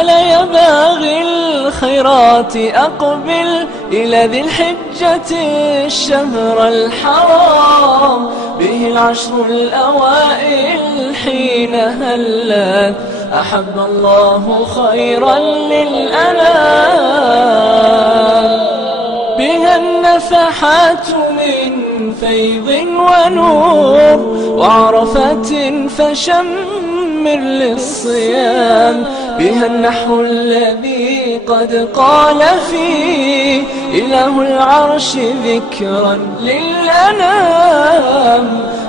ألا يا باغي الخيرات أقبل إلى ذي الحجة الشهر الحرام، به العشر الأوائل حين هلت أحب الله خيرا للأنام، بها النفحات من فيض ونور وعرفة فشمر للصيام، بها النحو الذي قد قال فيه إله العرش ذكرا للأنام،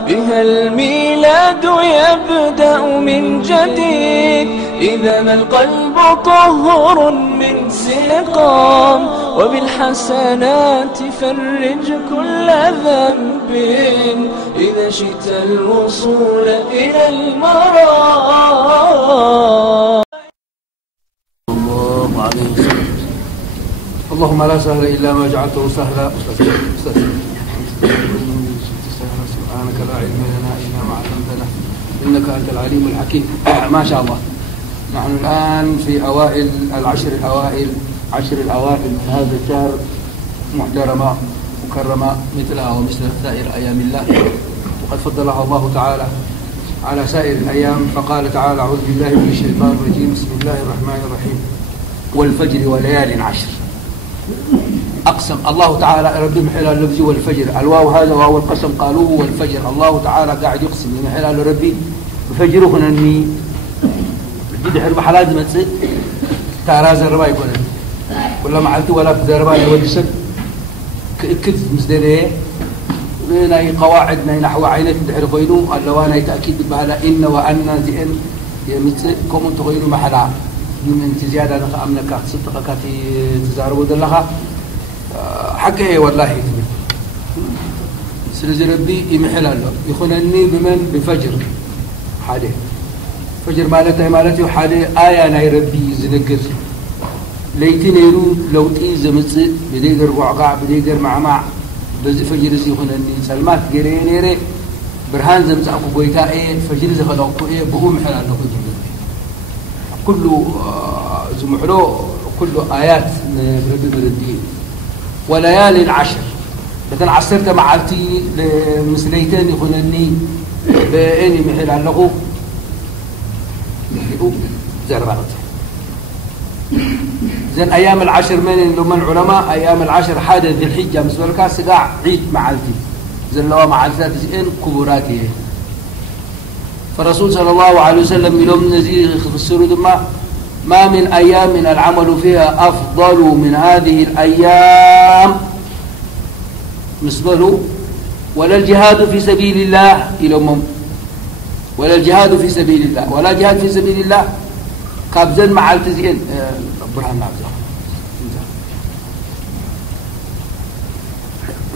بها الميلاد يبدأ من جديد إذا ما القلب طهر من سقام، وبالحسنات فرج كل ذنب إذا شئت الوصول إلى المرام. الله عليه وسلم. اللهم لا سهل إلا ما جعلته سهلا. سبحانك لا علم لنا إلا ما علمتنا إنك أنت العليم الحكيم. ما شاء الله، نحن الآن في أوائل العشر الأوائل، عشر الأوائل من هذا الشهر، محترمة مكرمة مثلها ومثل سائر أيام الله، وقد فضلها الله تعالى على سائر الأيام، فقال تعالى: أعوذ بالله من الشيطان الرجيم، بسم الله الرحمن الرحيم، والفجر وليال عشر. أقسم الله تعالى رب محل اللفظ والفجر، الواو هذا وهو القسم قالوه والفجر، الله تعالى قاعد يقسم محل ربي بفجر هنني جد حرب حلال متصل تاراز الربا يكون ولا معلت ولا في الربا يودسك كد مزدريه ناي قواعدنا نحو عينة دحر خوينو اللوانا يتأكيد بهلا إن وأن زين يمثل كم تغيروا محلا من زيادة أمنك صدقك تزاروا دلها حكي والله سلزي ربي يمحل له يخونني بمن بفجر حاله فجر مالتي حاله آية ناي ربي زنقر ليتي نيرو لوطي زمص بديغر وعقع بديغر معمع بزي فجر زي يخونني سلمات غيري نيري برهان زمصاكو غويتا ايه فجر زي خدوكو ايه بقو محل له كله زمحلو كله آيات ربي بردين وليالي العشر لكن عصرت معلتي لمسليتين يخونني بإني محل علقو زربانته زين أيام العشر من العلماء أيام العشر حادث ذي الحجة مسؤولك سقاع عيد معلتي زين لو معلتات زين كبراتي فالرسول صلى الله عليه وسلم يلوم نزيه خسروا دماء ما من أيام العمل فيها أفضل من هذه الأيام مسبله ولا الجهاد في سبيل الله يلومهم ولا الجهاد في سبيل الله ولا جهاد في سبيل الله كابزن مع التزين برهان نابزه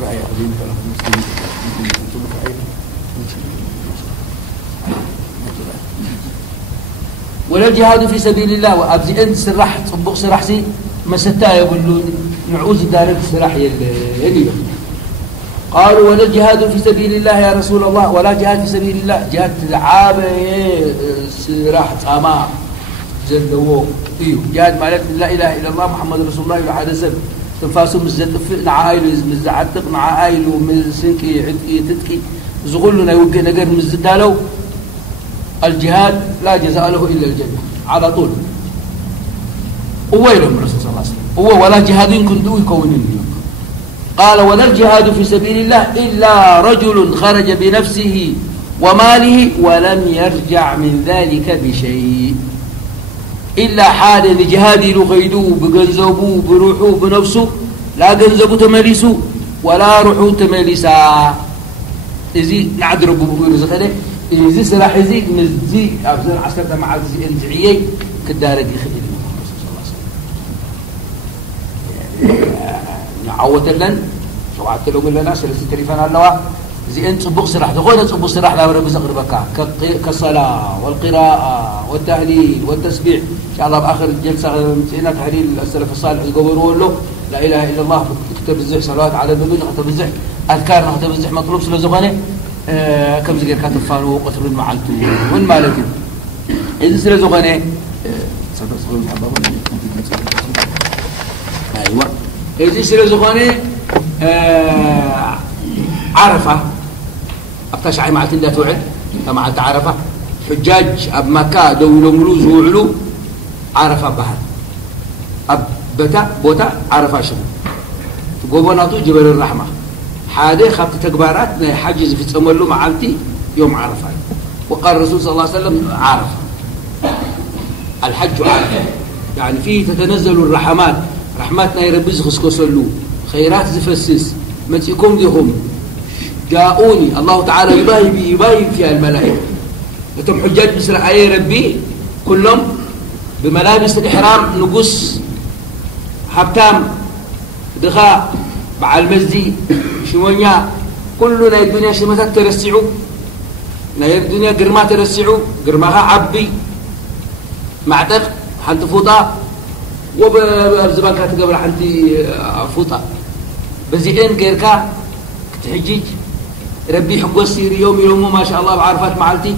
رأي عظيم ولا الجهاد في سبيل الله وأبزي أنت سرح صبغ سرح سي ما ستا يقولون نعوز دارك سرح يلي قالوا ولا الجهاد في سبيل الله يا رسول الله ولا جهاد في سبيل الله جهاد العاب سرح سما زلوا ايوه جهاد مالك لا اله الا الله محمد رسول الله ولا حدا سب تنفاسهم مزدف مع ايلو مزعتق مع ايلو مزسنكي عتقي تتقي زغلنا يوجه نجر مزدالو الجهاد لا جزاء له إلا الجنة على طول وويل من الرسول صلى الله عليه وسلم هو ولا جهاد كنتو يكونني قال ولا الجهاد في سبيل الله إلا رجل خرج بنفسه وماله ولم يرجع من ذلك بشيء إلا حال لجهادي لغيدو بجنزبو بروحو بنفسه لا جنزبو تمليسو ولا روحو تمليسا إذي نعدربو بقول زخله إذا سلاح زي نزي أبزر عسكرة مع زي انزعيي كدارك يخدم الرسول صلى الله عليه وسلم عوة لن سوعت لهم لنا سلسة تليفون اللواء زي أنت صبغ سلاح دخول صبغ سلاح لا ورب زغر بكاء كالصلاة والقراءة والتهليل والتسبيح إن شاء الله بآخر الجلسة مسئنا تهليل السلف الصالح يقولوا له لا إله إلا الله كتب الزح صلوات على النبي كتب الزح أذكار كتب الزح مطلوب سلزغاني كم زجر كاتب فانو قطر المعلتو وين مالك إذا سلزغاني أيوة إذا سير زخانة عرفة أبتشعي مع تندى توعد طبعا تعرفة حجاج أب مكة دولة ملوز وعلو عرفة بحر أب بوتا عرفة شنو قوبناتو جبل الرحمة حادي خبط تكبارات حجز في تسمى معلتي يوم عرفة وقال الرسول صلى الله عليه وسلم عرفة الحج عرفة يعني فيه تتنزل الرحمات رحماتنا يربي زخسكسلو خيرات زفسس متيكم لهم جاءوني الله تعالى يباهي فيها الملائكة لتم حجاج مصر آية ربي كلهم بملابس الإحرام نقص حبتام دخاء مع المزي شوانيا كلنا الدنيا شمسات ترسعوا ناير الدنيا قرما ترسعوا قرماها عبي معتق حنت فوطة وبزبان كانت قبل حنتي فوطة بزيئين غيركا كتحجيج ربي حق السير يوم ما شاء الله بعرفات معلتي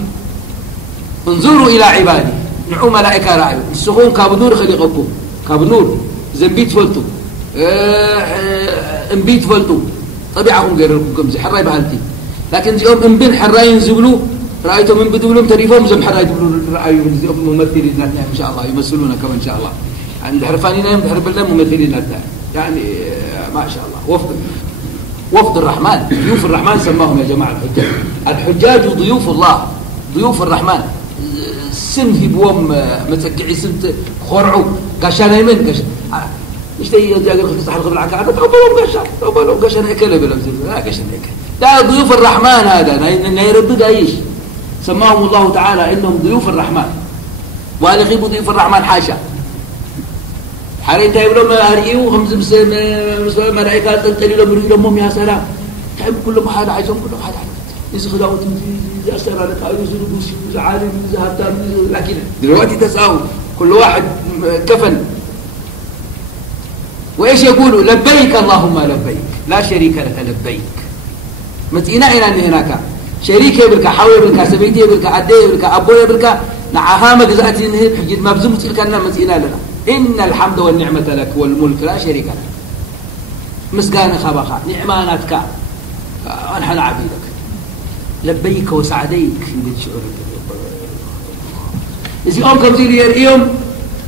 انظروا إلى عبادي نعو ملائكة رأيوا السخون كابنور خليقكم كابنور زنبيت فلتو انبيت فلتو طبيعهم غيركم كم زي حراي بهالتي لكن يوم انبين حراي ينزلوا رأيتهم من بدولهم تريفهم زم حراي رأيوا ممثلين لنا إن شاء الله يمثلونا كمان إن شاء الله عند حرفانين يحرب لنا ممثلين لنا يعني ما شاء الله وفد الرحمن ضيوف الرحمن سماهم يا جماعة الحجاج ضيوف الله ضيوف الرحمن سنه بوم متكعي سنت خرعوا قشان يمن قشان مش تيجي تلاقي خص حلقة بالعكا توبلهم قشان اكله بلا لا قشان اكله لا ضيوف الرحمن هذا يربي قايش سماهم الله تعالى انهم ضيوف الرحمن ولا يغيبوا ضيوف الرحمن حاشا حريتها يقولون هرئيو خمس مسلم ملائكة تنتلي لهم يقولون يا سلام تعب كلهم هذا عايزهم كلهم هذا يزخدعوا تنزيل أسر على قائل يزرقوا عالم يزهبتان لكن دلوقتي تساوي كل واحد كفن وإيش يقولوا لبيك اللهم لبيك لا شريك لك لبيك متئنا إلى هناك شريك يبرك حاوي يبرك سبيتي يبرك عدي يبرك أبو يبرك نعها مجزأتي نهب حجد ما بزمت تلك أننا متئنا لنا إن الحمد والنعمة لك والملك لا شريك لك مسكان خبخا نعماناتك ونحن عبيدك لبيك وسعديك إذا أمكم زي اليوم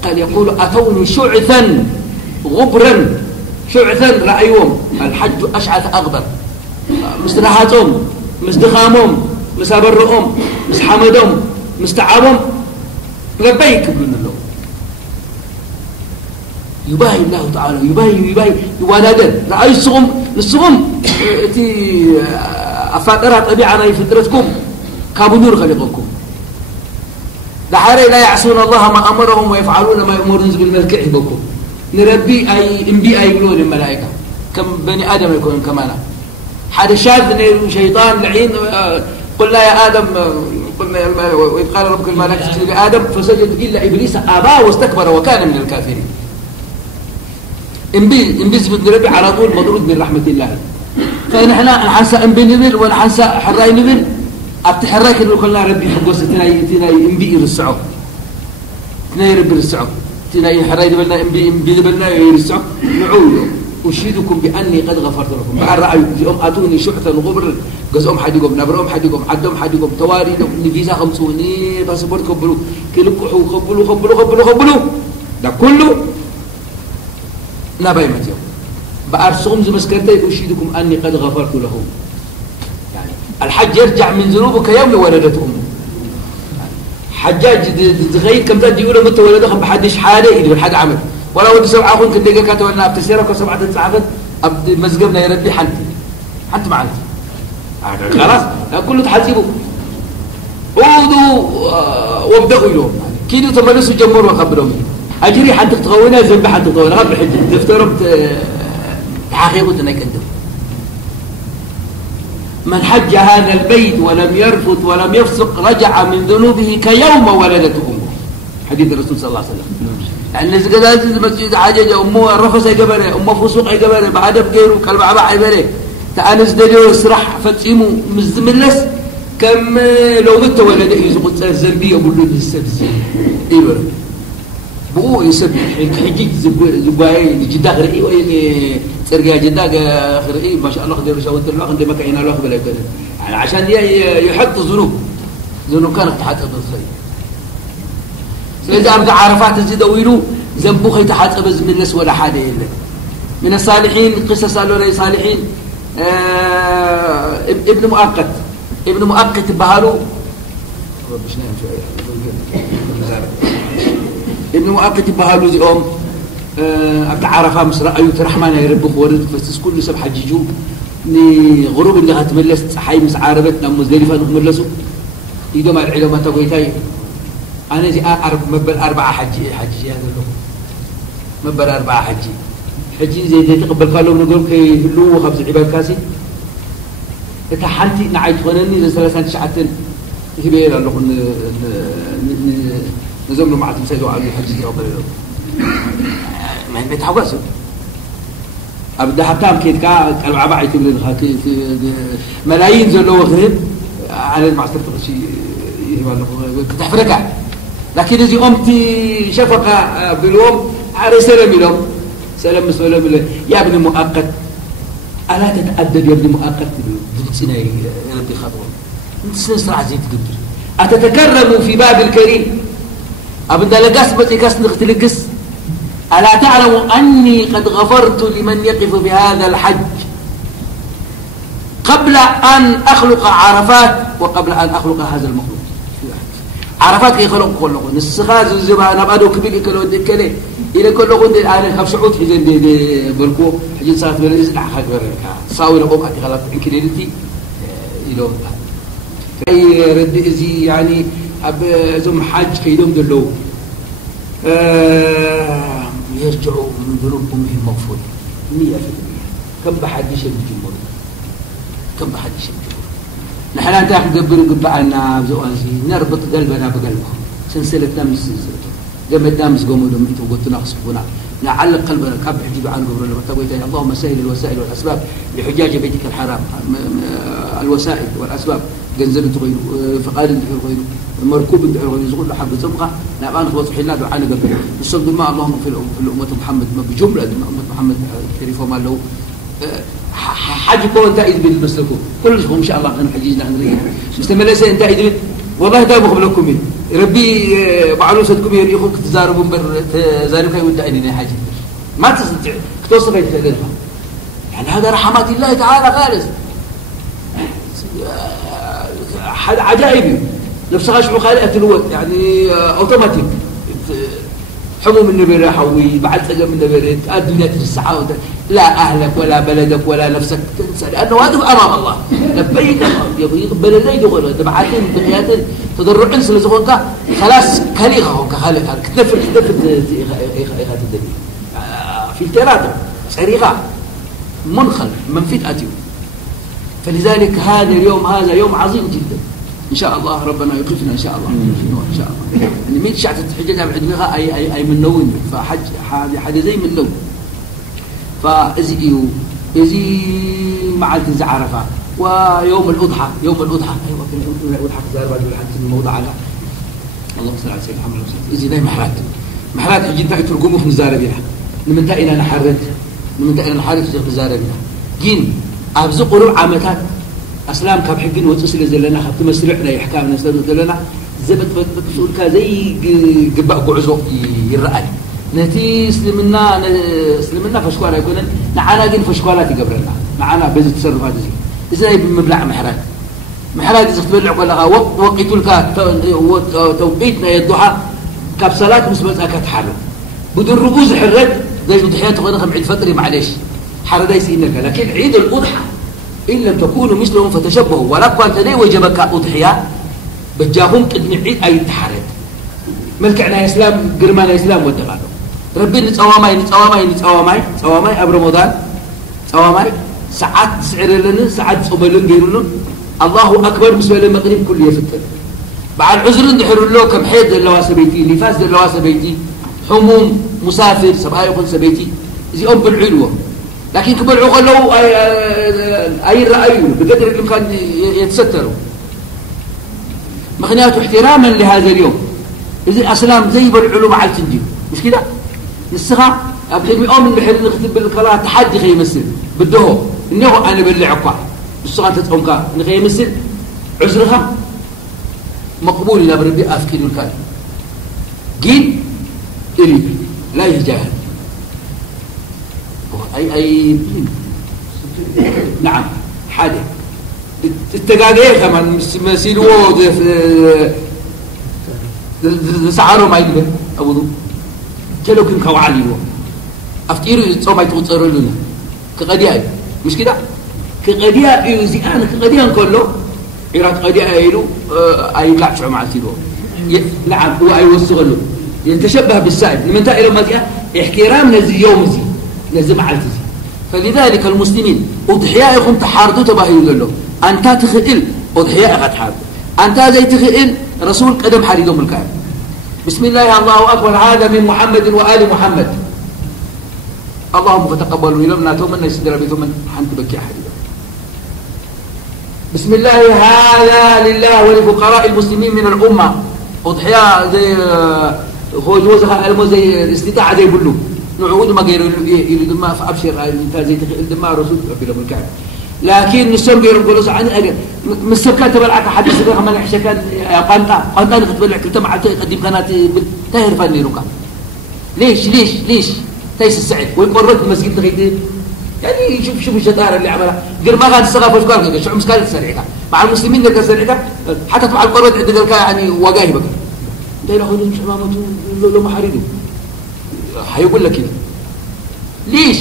قال يقول أتوني شعثا غبرا شعثا رأيهم الحج أشعث أغبر مستنحاتهم مستخامهم مسابرهم مسحمدهم مستعابهم لبيك ابن الله يباهي الله تعالى يباهي يوالدن رأي الصغم تي أفاقرها طبيعنا فطرتكم كابنور خلقكم دحاري لا يعصون الله ما أمرهم ويفعلون ما يأمرون بالملك بكم نربي أي انبي أي يقولون الملائكة كم بني آدم يكون كمانا حد شاذ شيطان لعين قل لا يا آدم وإذ قال ربك الملائكة اسجدوا لآدم فسجد إلا إبليس أبى واستكبر وكان من الكافرين انبي زبد ربي على طول مضرود من رحمة الله فنحن نحنسى انبي نبل ونحنسى حراي نبل أبتحراك اللي قلنا ربي حقوس تناي انبي يرسعه تناي ربي يرسعه تناي حراي نبلنا انبي نبلنا يرسعه نعوده أشهدكم بأني قد غفرت لكم بعد رأيكم في أتوني شحثا غبر قزهم حديكم نبرهم حديكم عدهم حديكم تواري نفيسا خمسوني باسبورت قبلوا كلكحوا خبلوا ده كله نبي متيو بأرسهم زي مسكرتي أشهدكم أني قد غفرت له يعني الحج يرجع من ذنوبك يوم ولدت أمه حجاج تخيل كم تجي يقولوا متى ولدهم بحدش حاله اللي بالحد عمل ولا ودي سبعة أخون كنت دقيقة كاتوانا أبتسيرك وسبعة تسعة أبد مزقبنا يا ربي حنت معنا خلاص كله تحاسبه عودوا وابدأوا اليوم كيدوا تملسوا جمهور وخبرهم أجري حنت تغوينا زنب حنت تغوينا غير بحجة دفترهم تحقيقوا تنكندوا من حج هذا البيت ولم يرفث ولم يفسق رجع من ذنوبه كيوم ولدته أمه حديث الرسول صلى الله عليه وسلم يعني إذا قدرت المسجد حاجة أمه رفث يقبله أمه فسوق يقبله بعد بغيره كلب عبا يقبله تأنس دليل سرح فتسيمه مزملس كم لو مت ولده يزقط الزنبية وبلو بالسبز إيه بقول يسبح حجيج زباي جدا غرقي وين ترجع جدا غرقي ما شاء الله خدير شوت الله عندما كاين الله قبل كده يعني عشان يحط ذنوب كانت تحت الخير سيدي أرجع عرفات الزدويلو ذنبو خي تحت أبز من الناس ولا حدا إلا من الصالحين قصص قالوا لي صالحين ابن مؤقت بهالو ابن مؤقت بهالو زيهم أبدا عرفة مصر أيوة رحمن يربخ ورد فسس كل سب حجيجو غروب اللي هتملس حي مس عربتنا مزدلفة نملسو يدوم العلماء تقويتاي أنا زي مبل 4 حجي هذا له مبل 4 حجي زي تقبل قالوا نقول كي هلو خبز عباد كاسي تحنتي نعيد غنني زي 3 ساعات هبيل الله نزمنا مع تمسيدوا على الحجي أو بلده ما بيتحوسوا أبدا حتى كيت كا العباعي تقول لك ملايين زلوا غريب على المعصر تغشي تحفركها لكن إذا أمتي شفقة باليوم على سلام لهم سلام مسؤول يا ابن مؤقت ألا تتأدب يا ابن مؤقت دلتنا يا ربي خطوة أنت سنسرع زي تقدر أتتكرم في باب الكريم أبدا لقاس بتقاس نختلقس ألا تعلم أني قد غفرت لمن يقف بهذا الحج قبل أن أخلق عرفات وقبل أن أخلق هذا المخلوق عرفات كي خلق نسخاز الزبان أبادو كبير كلو دكلي إلى كل غند الآن خمس عود في زين دي بركو حجين صارت بلزق حق بركة صاور قوم أتي غلط إنكليتي إلى أي رد إزي يعني أب زم حج كيدوم دلو يرجعوا من ذنوبهم المغفور 100% كم بحديش الجمهور كم بحديش الجمهور نحن أنت نقبل قبعنا بزوانسي نربط قلبنا بقلبهم سلسلتنا من سلسلة جمدنا مسقوموا لهم إنتوا قلت نقصبنا نعلق قلبنا كب حجيب عن قبر الله اللهم سهل الوسائل والأسباب لحجاج بيتك الحرام الوسائل والأسباب جنزل تغير فقال غيره مركوب غير يزغل لحب تبقى نعم خلاص حنا دعانا قبل نصد ما اللهم في الأمة محمد ما بجملة أمة محمد الشريف وما له حاج كون تأيد بالمسلكم كلهم إن شاء الله أنا حجيجنا عن مستمر ليس أنت تأيد والله دام قبلكم من ربي بعلوستكم يخلق تزاربون تزاربك يودعني حاجة ما تستطيع توصف يتفعلها يعني هذا رحمات الله تعالى خالص عجائبي نفسها شو خالقة الوقت يعني أوتوماتيك حموم النبي راحوي بعد سجى من النبي الدنيا تسعى لا أهلك ولا بلدك ولا نفسك تنسى لأنه هذا أمام الله لبيك يبغى يقبل الليل يقول تبعتين بقياتين تضرع إنس لزخونك خلاص كليغة كخالق كتنفر إيخات الدنيا في التراتب سريغة منخل منفيد أتيو فلذلك هذا اليوم هذا يوم عظيم جدا إن شاء الله ربنا يقفنا إن شاء الله إن شاء الله يعني مين شعت الحجة بعدها أي من نوم فحج حد زي من نوم فإزي مع الزعرفة ويوم الأضحى أيوة الأضحى كذا بعد الحج الموضع على اللهم صل على سيدنا محمد إزي ناي محرات حجين تاعي ترقموا في مزاربنا من تأينا نحرت في مزاربنا جين أبزق قلوب عامتات أسلام كاب حقين وتصل زلنا خدت مسرعنا يحكامنا نسلم زلنا زبط بتقول كذي جبأ قعزو يرأي نتي سلمنا فشكوالا يكونن نعانا جين فشكوالا تقبلنا معانا بز تصرفات زي إذا بمبلع محرات إذا تبلع ولا وقتوا الكات توقيتنا يضحى كاب صلاة مسبت أكاد حرب بدون رجوز حرد زي ضحيات غنخم عيد فطري معلش حردايس إنك لكن عيد الأضحى إن لم تكونوا مثلهم فتشبهوا ولكن تدي وجبك أضحية بجاهم قد عيد أي تحرد ملكعنا إسلام قرمانا إسلام والدغالو ربي نتصواماي أب رمضان تصواماي ساعات سعر لنا ساعات صبلن غيرنا الله أكبر بسم الله المغرب كل يفتر بعد عذر ندحر له كم حيد اللواسة بيتي نفاس اللواسة بيتي حموم مسافر سبعة يقول سبيتي زي أم بالعلوة لكن كبر عقل له أي رأيه بقدر الإمكان يتستروا مخنيات احتراما لهذا اليوم إذا أسلام زي بالعلوم على التنجيب مش كده نسخة أبدأ بيقوم من بحر نكتب بالكلام تحدي خي يمثل بده إنه أنا بالعقاب السخة تتقوم كا نخي يمثل عذرها مقبول إلى بردي أفكير الكلام جيل إلي لا يجاهل أي نعم حادث التقاقية كمان مسيلوه سعره ما يقبل أبوه جلو كن كوعاليوه أفتيروا يتصوم يتغطروا لنا كقدياء مش كده كقدياء يزيان كقدياء كله إيراد قدياء يلو أي لا شو مع تيلو نعم هو أي وصغله يتشبه بالسائل لمن تأي لما جاء احترام نزي يوم زي نزي مع التزي فلذلك المسلمين أضحيائهم تحارضوا تباهيوا له أنت تخيل أضحياء قد حارضوا أنت زي تخيل رسول قدم حريقهم الكعب بسم الله الله أكبر هذا من محمد وآل محمد اللهم فتقبلوا لنا ثم نسدر بثم حنت بك يا حبيبي بسم الله هذا لله ولفقراء المسلمين من الأمة أضحياء زي خوجوزها المزي الاستطاعة زي بلو نعود ما غير يريد ما فأبشر أنت زي تخيل ما رسول في الكعب لكن نسم غير نقول عن أجل مسكات تبعك حدث غير ما نحشكان قنطة نكتب لك تمع تقدم قناة تهر فني ركع ليش تيس السعيد ويقرر المسجد تغيدي يعني شوف الشطارة اللي عملها غير ما قاعد السقف وفكار شو مسكال السريعة مع المسلمين ذاك السريعة حتى مع القرود عند ذلك يعني وجاهي بقى ده ياخذوا مش امامته لو ما حريدوا هيقول لك كده ليش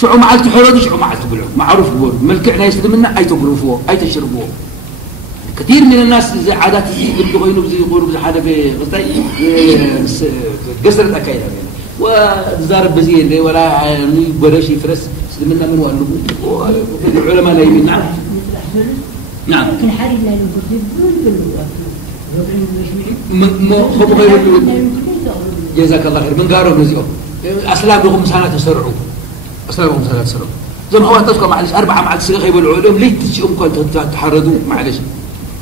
شو عملت حرودي شو عملت بلعب معروف بور ملكعنا يسلمنا أي تقرفوه أي تشربوه كثير من الناس زي عادات يبدو غينوا زي يقولوا زي حدا بغطي قصر الأكايد وزار بزين ولا برشي فرس سلمنا من وقالوا العلماء لا يمين نعم لكن حريم لا يقول جزاك الله خير من قاروا نزيهم أسلام لهم سنة تسرعوا أسلامهم سنة تسرعوا زي ما هو تذكر معلش 4 مع السلاخ يبلعوا لهم ليه تجيهم كنت تحردوا معلش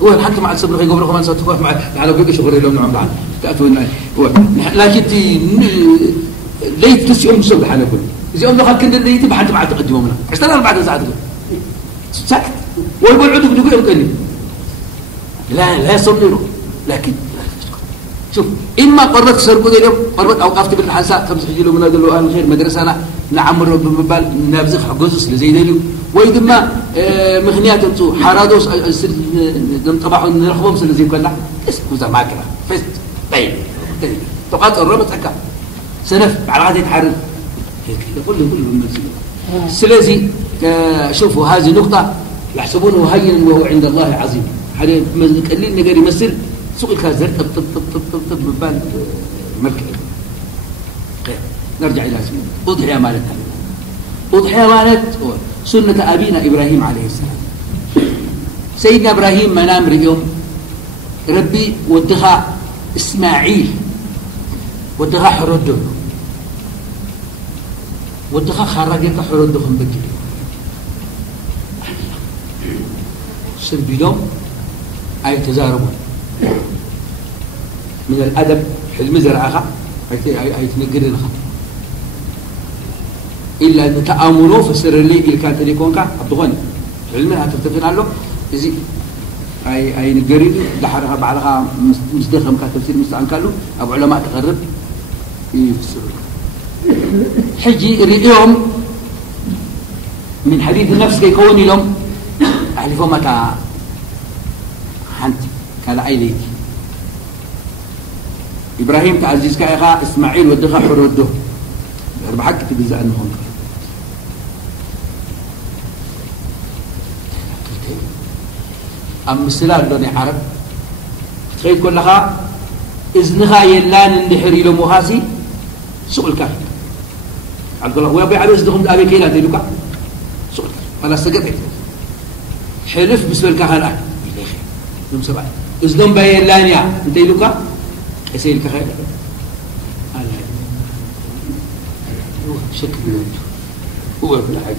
هو حتى مع السبل يقول لهم أنا سأتوقف مع على كل شغل لهم نعم بعد تأتوا لكن ليه تجيهم سبل حنا كل إذا أم دخل كل اللي يتبع حتى بعد تقدموا منها استنى بعد ساعة سكت ويقول عدو بدو يقول كني لا يصبروا لكن شوف إما قررت سرقوا اليوم قررت أوقفت بالحساء 5 حجيلو من هذا الأهل الخير مدرسنا نعمر بمبال نابزخ حجوزس لزي دليو ويدما مخنيات انتو حرادوس طبعا نرخبهم سلزي كنا اسكوزا ماكرا فست طيب توقعت قربت أكا سنف على هذه يتحرر كل سلزي شوفوا هذه نقطة يحسبونه هين وهو عند الله عظيم هذا قليل نقدر يمثل سوق الكازر طب ببال ملك نرجع إلى اسمه أضحية مالتها أضحية مالت سنة أبينا إبراهيم عليه السلام سيدنا إبراهيم منام ريوم ربي ودخا إسماعيل ودخا حرده ودخا خرجك حرده خنبكي سنبيلهم أي تزاربون من الأدب حلم زرعها أي تنقر لها إلا أن تأمنوا في السر اللي كانت ليكون كا أبغون علمها تتفق له إزي أي نقري لحرها بعدها مستخدم كتفسير مستعان كله أبو علماء تقرب يفسر حجي اليوم من حديث النفس كيكون لهم أحلفوا متى حنت كان عيليك إبراهيم تعزيز كأخا إسماعيل ودخا حرده بحق تبزع أنهم أم سلال دوني عرب تخيل كلها إذنها يلان اندحري لمهاسي سوء الكافر عبد الله ويبي على إذنهم دابي كيلا تلوكا سوء الكافر فلا سقطت حلف بسم الكهنة يوم 7 إذنهم بيلان يا انت يلوكا يسير الكهنة شكل هو كل حاجة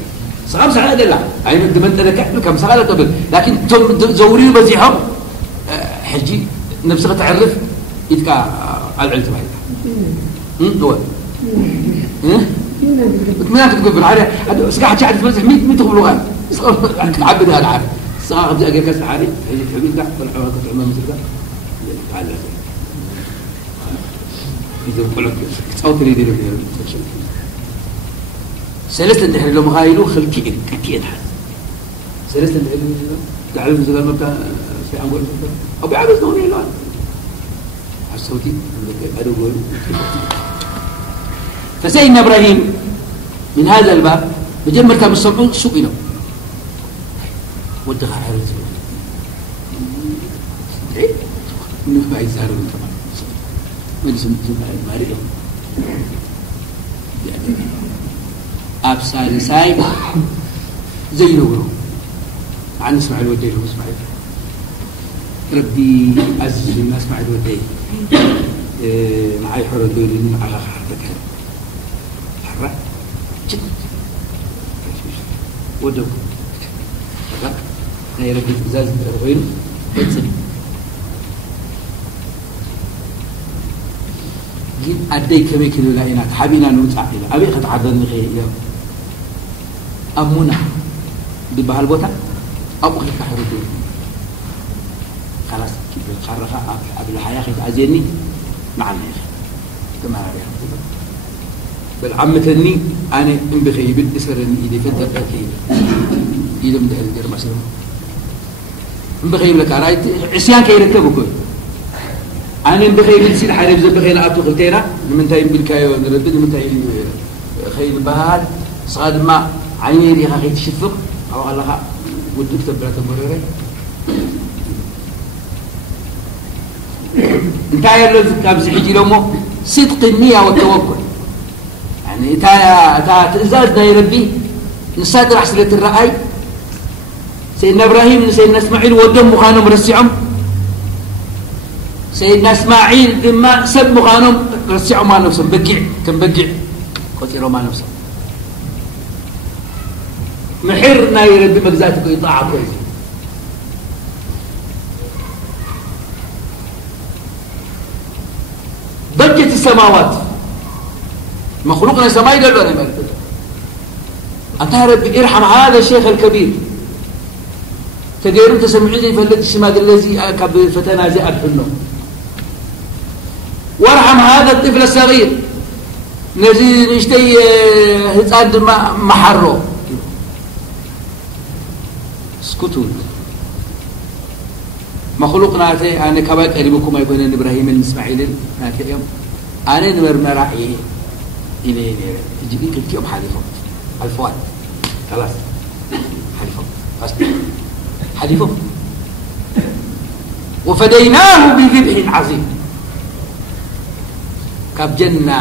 صعب سعادة لا عين الدمنت أنا كحل كم سعادة قبل لكن زوري بزيحهم حجي نفسها تعرف يتكا على العلم دول ما تقول بالعربي سقعت شعر فلوس 100 تقبلوا عبد هذا العربي صار ابدا اجي كاس عارف هي حبيب ده طلعوا لك عمام مثل ده تعال اذا قلت صوت لي دير سلسله نحن لو مغايلو خلكي اكيد حد سلسله تعلم زي ما بتاع في عمر او بيعبس دوني لا الصوتي هذا هو فسيدنا ابراهيم من هذا الباب بجمر كم السبعون سئلوا ودخل على الزوج منه بعيد زهر طبعا من سمع الماريو يعني أبصار ساي زي نورو عن اسمع الودي لو اسمع ربي عزيز الناس مع الودي معي حر الدول من على حرتك حرة جد ودو هي ربي إزاز غيره بتصلي جيت أدي كم كيلو لقينا حبينا نوسع إلى أبي خد عدد غير يوم أمونا ببهالبوتا أبو خلك حردو خلاص كيف خرخة قبل الحياة خد عزيني معنا كما رأيت بالعمتني أنا إن بخيب إسرني إذا في الدرجة إذا مدح الدير مثلا إن بخيب لك رأيت عصيان كيركبوا كل أنا إن بخيب نسير حارب زب بخينا أبتو خلتينا من تايم بالكايو نردد من تايم خيل بهال صاد ما عيني ريها خيت شفق أو الله ودك تبرات مريرة انتهى الكابز حجي لومو صدق النية والتوكل يعني تا تزادنا يا ربي نصادر حسلة الرأي سيدنا إبراهيم سيدنا إسماعيل ودم مخانم رسعهم سيدنا إسماعيل لما سب مخانم رسعهم ما نفسهم بقع كم بقع قتلوا ما نفسهم محرنا يا ربي مجزاتك إطاعة كويس ضجت السماوات مخلوقنا سماي قالوا أنا مالك أنت يا ربي ارحم هذا الشيخ الكبير تقيرون تسمعون زي فلت الشماد الذي أكبر فتنازع الحنو وارحم هذا الطفل الصغير نزيد نشتي هتقاد محره اسكتوا مخلوقنا أنا كباك قريبكم يكون إبراهيم إسماعيل ناتي يوم أنا نمر رأيي إلى تجيبين كل يوم حليفهم الفوات خلاص حليفهم بس حليفهم وفديناه بذبح عظيم كاب جنة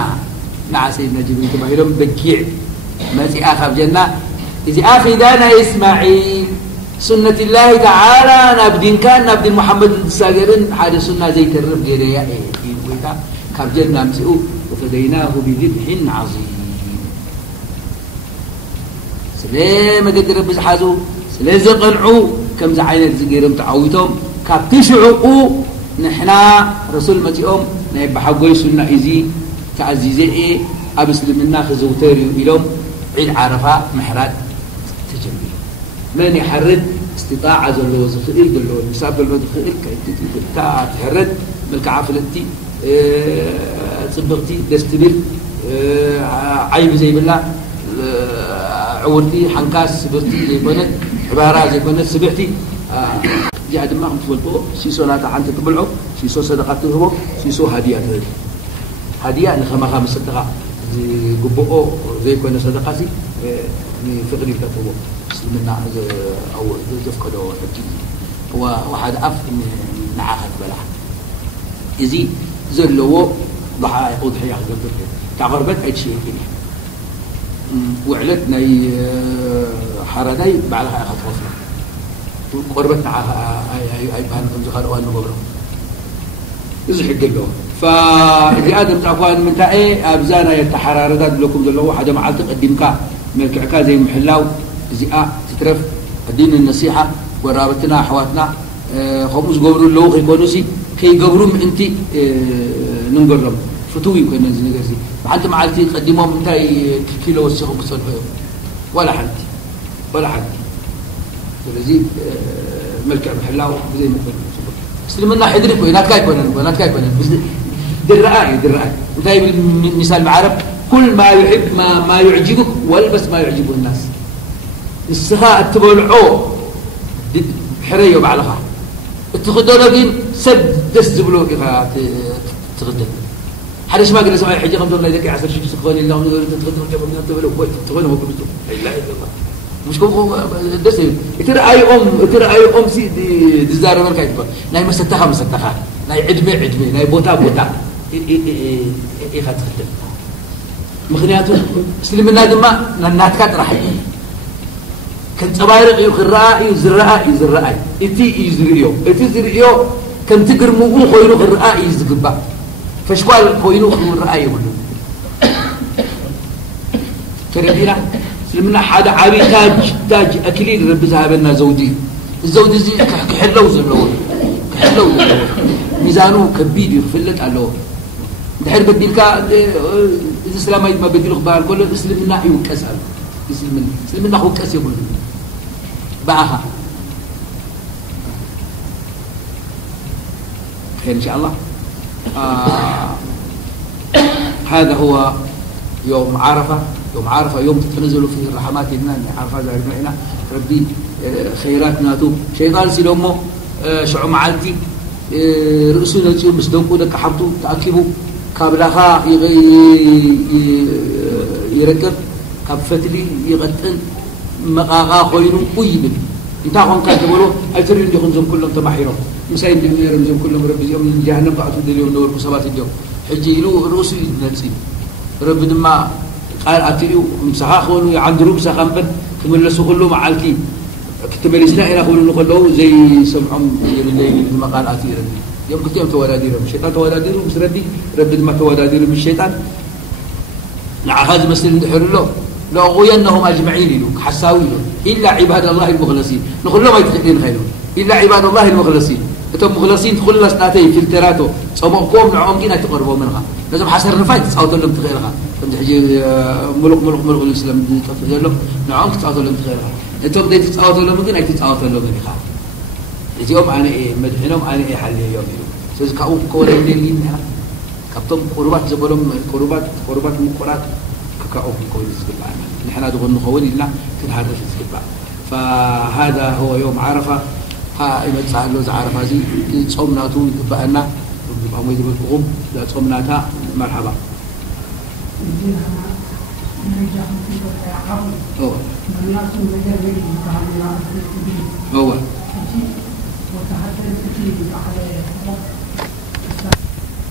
مع سيدنا جبريل كما يلوم بكيع ما زي آخر جنة إذا آخذنا إسماعيل سنة الله تعالى نبدين كان نبدين محمد الساقرين حال سنة زي ترب جرياء ويتا كاب جنة مسئو وفديناه بذبح عظيم سلام قدر رب زحازو سلام زقنعو كم زعينة زقيرم تعويتهم كاب تشعقو نحنا رسول متيهم نيب حقوي سنة إزي تعزيزي أبسلمنا خزوتاريو إلهم عيد عرفة محرات تجميل من يحرد استطاعة زلو زخيل دلو نساب دلو دخيل تا تحرد ملك عافلتي صبغتي دستبل عيب زي بالله عورتي حنكاس سبرتي زي بنت عبارة زي بنت سبحتي جاء دماغهم تولطو سيسو ناتا عن تقبلعو سيسو صدقات تهبو سيسو هدية تهدي هدية نخما خامس صدقاء زي قبؤو زي كونا صدقاتي فقري كتبو سلمنا أو زفقدو هو واحد أف نعاخد بلح إذي زلوو ضحايا أضحية تعغربت أي شيء كده وعلتنا حردي بعدها أخذ وصلة قربتنا أي بانكم زخار أوان مبرم يزحق له فإذا آدم تعفوان من تأي أبزانا يتحرردات لكم ذلو حدا معال تقدمك ملك عكا زي محلاو زئاء تترف الدين النصيحة ورابطنا حواتنا خمس قبروا اللوغ يكونوسي كي قبروا من انتي ننقرم فتوي كنا زي نجازي حتى معلتي قدمهم انتي كيلو وسخوا بصنفهم ولا حد لذي ملك محلاو زي ما سلمنا حدرك وينات كاي كنا بس درعاي انتي مثال العرب كل ما يحب ما يعجبك والبس ما يعجبه الناس السخاء تبلعو حريه بعلها تخدونه دين سد دس زبلو تخدم حدش ما قال سمعي حجي قمتم ليك 10 شيء سخوني الله تخدموا جبل من تبلو كويس تخدموا هو كله لا اله الا الله مش كم دس ترى اي ام سي دي زار مركا يبقى ناي مستخا ناي عدمي ناي بوتا اي خدم مخنياته سلمنا دما ناتكا طرحي كان صبايرق يخرأي زرأي اتي زريو كم تقرمو خوينو خرأي يزقبا فشوال خوينو خرأي يقولون كردينا سلمنا حدا عابي تاج أكليل رب ذهبنا زودي الزودي زي كحلو زلو ميزانو كبيد يخفلت عليه دحر بديلك إذا سلامي ما بديل خبار كله سلمنا يوكسل سلمنا هو كاس يقول باعها خير إن شاء الله. هذا هو يوم عرفة يوم تتنزل فيه الرحمات لنا عرفة زارنا ربي خيرات ناتو شيطان سلومه شعو معالتي رؤسنا تصير مسدوكو لك حبتو تأكبوا كابلها يركب كفتلي يغتن مقاقا خوينو قيبل انت هون كاتبولو الترين دي خنزم كلهم تمحيرو مسايد دي يرمزم كلهم رب يوم من جهنم بعثوا دي اليوم نور كسبات اليوم حجي له رؤسي نفسي رب دما قال اتيو مسخا خونو يعندرو مسخامبن كملسو كله معالتي كتب الاسلام الى خونو كله زي سمعهم اللي ما قال اتير يوم كنت يوم تواديرهم الشيطان تواديرهم مسردي رب دما تواديرهم الشيطان مع هذا مثل ندحر له لأغوينهم أجمعين له حساوي له إلا عباد الله المخلصين نقول له ما يتخذين خيرهم إلا عباد الله المخلصين أنتم مخلصين خلص ناتي فلتراتو صبقكم نعوم كنا تقربوا منها لازم حسر نفايت تصاوتوا لهم تغيرها فانت حجي ملوك الإسلام تغير لهم نعوم تصاوتوا لهم تغيرها أنتم بدأت تصاوتوا لهم كنا تتصاوتوا لهم منها اليوم أنا إيه مدحنهم أنا إيه حل اليوم سوز كأوك كورا الليلين هنا كبتم قربات زبلهم قربات مقرات كأوك كويس زبل نحن دغن نخول لنا كل هذا في زبل فهذا هو يوم عرفة ها إمت سألوز عرفة زي صومناتو يتبقنا بقوم يدبركم لا صومناتها مرحبا هو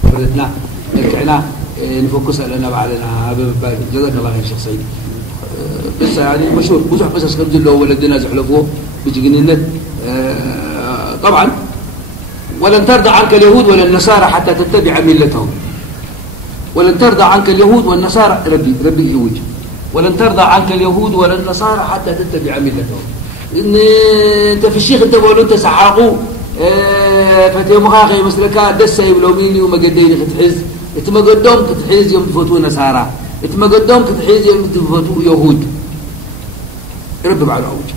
بردنا رجعنا نفوكس على بعضنا جزاك الله خير شيخ سعيد بس يعني مشهور بزح بس اسكبز له ولدنا زحلفوه بجنينه طبعا ولن ترضى عنك اليهود ولا النصارى حتى تتبع ملتهم ولن ترضى عنك اليهود والنصارى ربي يوجه ولن ترضى عنك اليهود ولا النصارى حتى تتبع ملتهم إن انت في الشيخ انت بقولوا انت سحاقوا فتي مخاخي مسلكا دس يبلو ميني وما قديني ختحز اتما قدوم كتحيز يوم تفوتوا نصارى اتما قدوم كتحيز يوم تفوتوا يهود رب بعد عوج